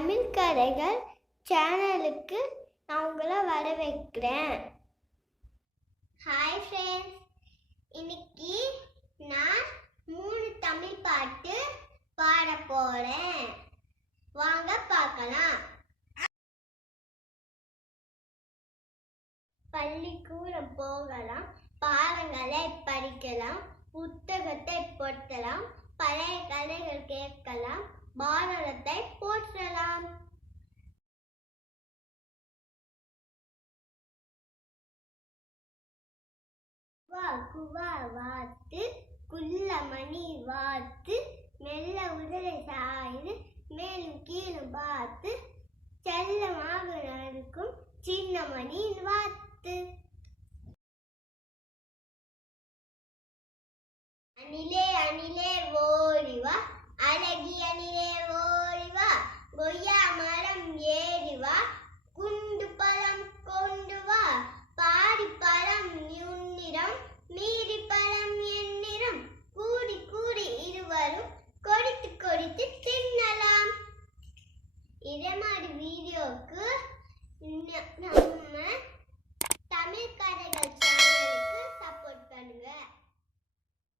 தமிழ் கதைகள் சேனலுக்கு நான் உங்களை வரவேற்கிறேன். ஹாய் ஃப்ரெண்ட்ஸ், இன்னைக்கு நான் 3 தமிழ் பாட்டு பாட போறேன். வாங்க பார்க்கலாம். பள்ளிக்கூடம் போகலாம், பாடங்களை படிக்கலாம், புத்தகத்தை பொருத்தலாம், பழைய கதைகள் கேட்கலாம், பாரதத்தை போற்றலாம். குவா வாத்து குள்ளமணி வாத்து மெல்ல உதரை சாய்ந்து மேலும் கீழும் பார்த்து செல்லமாக நடக்கும் சின்னமணி வாத்து. அணிலே அணிலே ஓடிவா, அழகிய அணிலே ஓடிவா, கொய்யா மரம் ஏறிவா, குண்டு பழம் கொண்டு வா, பாடி பழம் உன்னிடம், மீறி பழம் என்னிடம், கூடி கூடி இருவரும் கொடித்து கொடித்து தின்னலாம். இதே மாதிரி வீடியோக்கு நம்ம